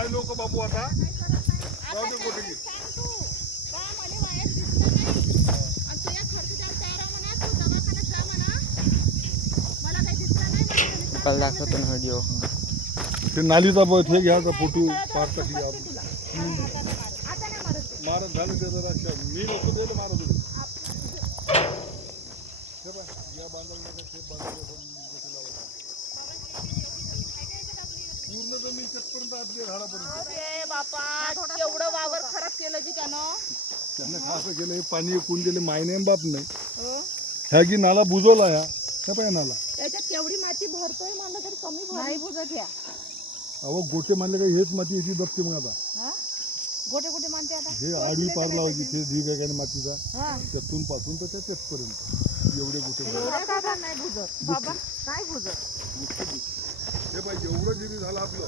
काय लोक बाबू आता जाऊ दे कुठे गे. काल दाखवतो ना व्हिडिओ. ते नालीचा बघ हे घ्यायचा फोटो पार्कसाठी मारत झालं ते जरा मी नको दिलं मारत होते या बांधवण्याचा खेप बांधवण्याचा पूर्ण जमीन तिथपर्यंत आतल्या झाडापर्यंत. बापा एवढं वावर खराब केलं जी त्यांना खास केलं हे पाणी कोण दिले मायने बाप नाही ह्या की नाला बुजवला ह्या पाय नाला त्याच्यात केवढी माती भरतोय म्हणलं तरी कमी नाही बुजत ह्या. अहो गोटे मानले काही हेच माती याची दबते मग आता गोटे कुठे मानते आता हे आडवी पार लावायची ते ढीग आहे काय मातीचा त्यातून पासून तर त्या तेथपर्यंत एवढे गोटे नाही बुजत बाबा नाही बुजत. हे पाहिजे एवढं जिरी झालं आपलं.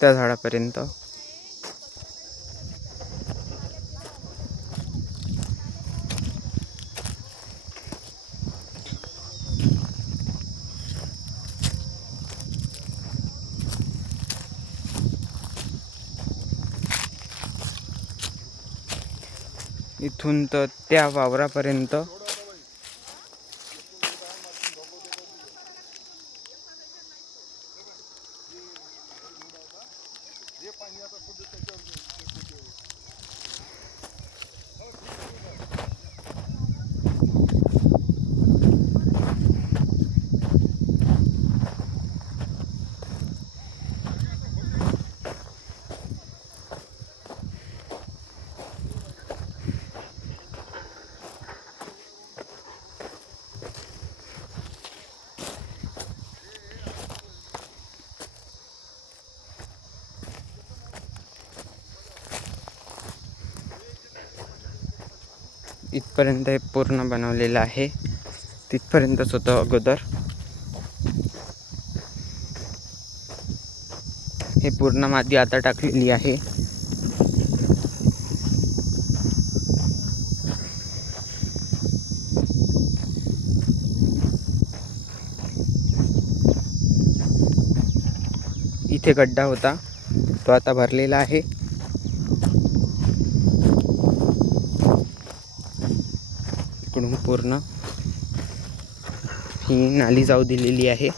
त्या झाडापर्यंत इथून तर त्या वावरापर्यंत इथपर्यंत हे पूर्ण बनवलेलं आहे. तिथपर्यंतच होतं अगोदर. हे पूर्ण माती आता टाकलेली आहे. इथे गड्डा होता तो आता भरलेला आहे. इकडून पूर्ण ही नाली जाऊ दिलेली आहे.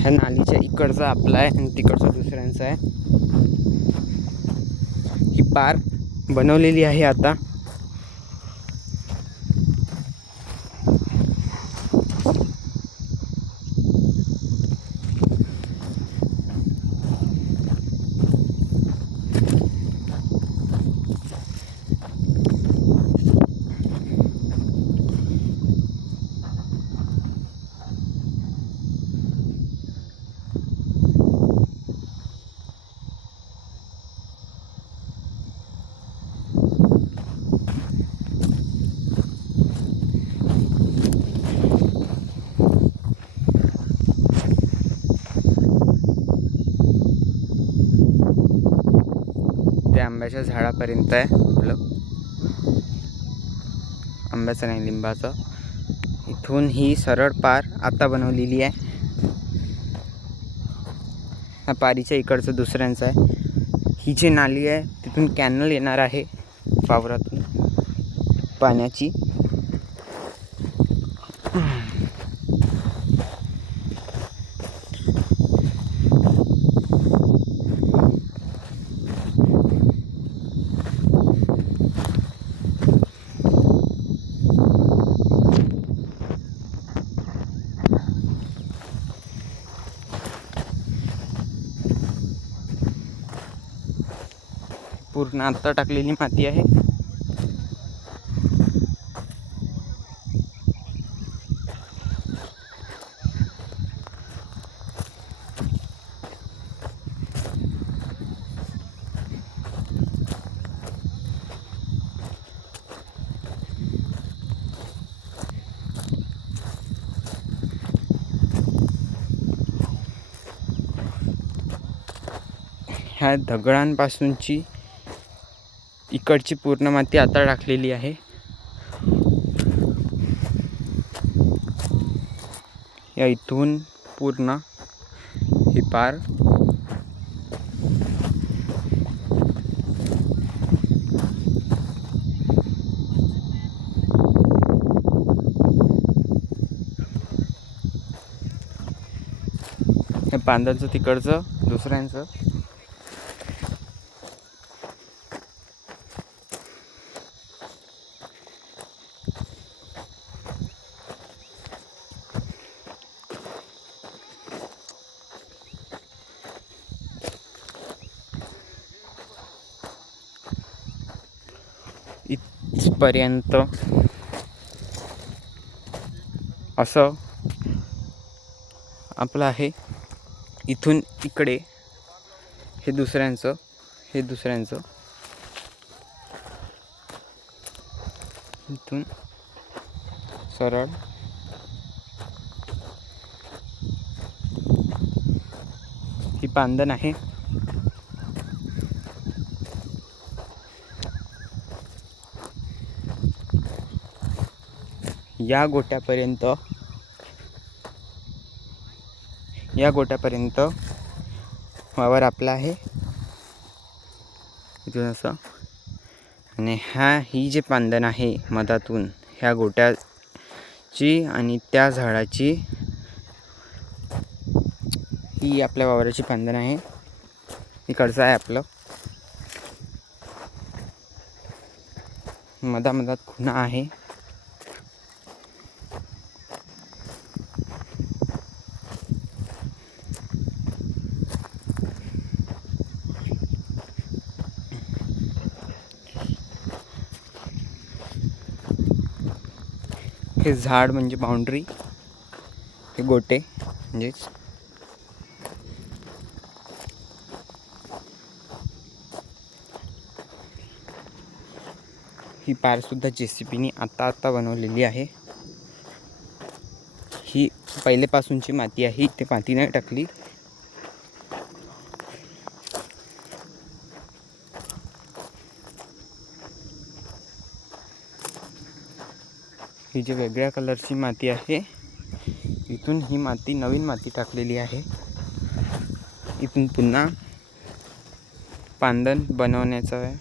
ह्या नालीच्या इकडचा आपला आहे आणि तिकडचा दुसऱ्यांचा आहे. ही पार बनवलेली आहे आता. ते आंब्याच्या झाडापर्यंत आहे आपलं. आंब्याचं नाही, लिंबाचं. इथून ही सरळ पार आता बनवलेली आहे. ह्या पारीच्या इकडचं दुसऱ्यांचं आहे. ही जी नाली आहे तिथून कॅनल येणार आहे वावरातून पाण्याची. पूर्ण आत्ता टाकलेली माती आहे. ह्या दगडांपासूनची इकडची पूर्ण माती आता टाकलेली आहे. या इथून पूर्ण ही पार हे पांदाचं तिकडचं दुसऱ्यांचं. इथपर्यंत असं आपलं आहे. इथून इकडे हे दुसऱ्यांचं इथून सरळ ही पांदन आहे. या गोट्यापर्यंत वावर आपला आहे इथून असं. आणि ही जी पांदन आहे मधातून ह्या गोट्याची आणि त्या झाडाची, ही आपल्या वावराची पांदन आहे. इकडचं आहे आपलं. मधामधात खुणा आहे. हे झाड म्हणजे बाउंड्री, हे गोटे म्हणजेच ही पारसुद्धा JCBने आत्ता बनवलेली आहे. ही पहिलेपासूनची माती आहे, इथे माती नाही टाकली. ही जी वेगळ्या कलरची माती आहे, इथून ही माती नवीन माती टाकलेली आहे. इथून पुन्हा पांदन बनवण्याचं आहे.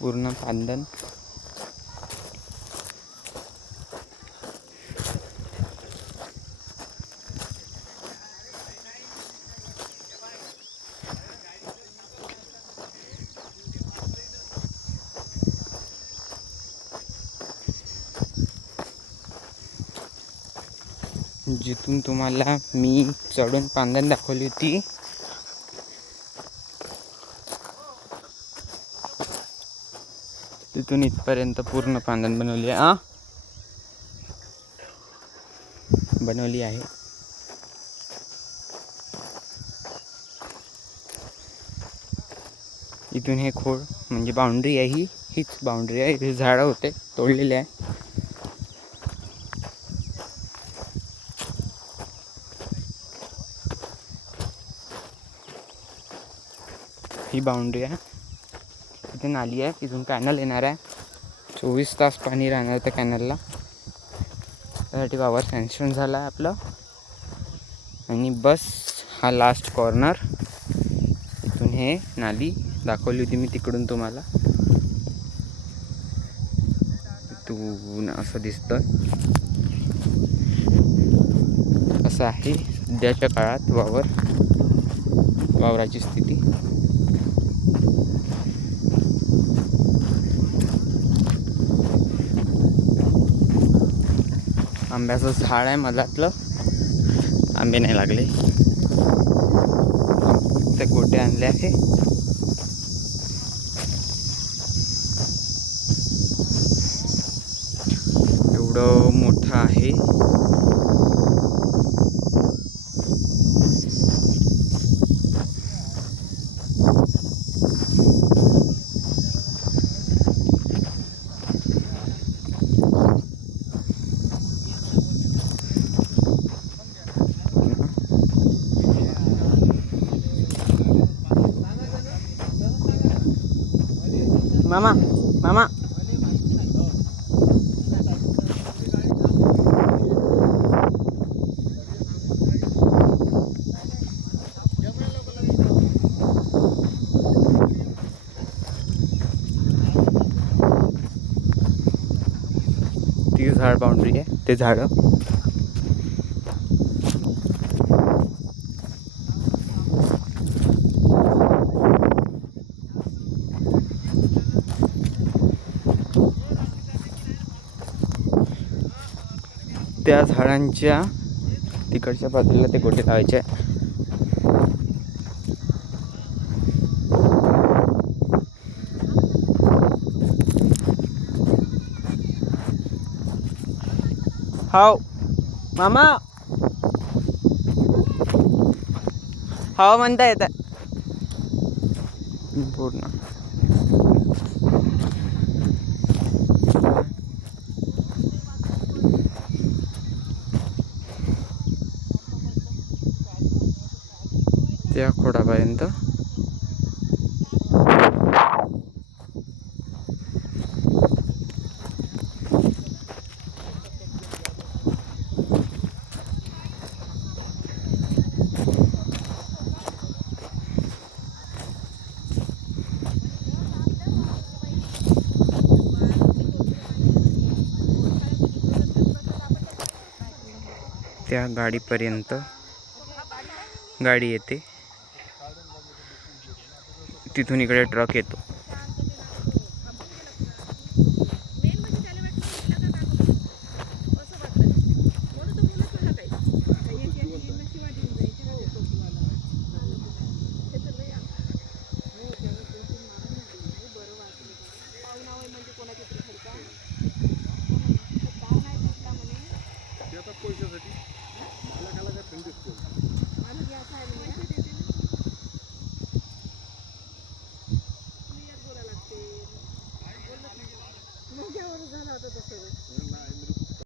पूर्ण पांदन जिथून तुम्हाला मी चढून पांदन दाखवली होती, तिथून इथपर्यंत पूर्ण पांदन बनवली आहे. इथून हे खोड म्हणजे बाउंड्री आहे. हीच बाउंड्री आहे. इथे झाडं होते तोडलेले आहे. ही बाउंड्री आहे. इथे नाली आहे. इथून कॅनल येणार आहे. 24 तास पाणी राहणार त्या कॅनलला. त्यासाठी वावर सँक्शन झाला आहे आपलं. आणि बस हा लास्ट कॉर्नर. इथून हे नाली दाखवली होती मी तिकडून तुम्हाला. इथून असं दिसतं. असं आहे सध्याच्या काळात वावराची स्थिती. आंब्याचं झाड आहे मधातलं, आंबे नाही लागले. ते गोटे आणले आहे. एवढं मोठं आहे. मामा मामा ती झाड बाउंड्री आहे, ते झाडं. त्या झाडांच्या तिकडच्या बाजूला ते गोटे लावायचे. हाव मामा, हाव म्हणता येत पूर्ण. त्या खोडापर्यंत त्या गाडीपर्यंत गाडी येते. तिथून इकडे ट्रक येतो.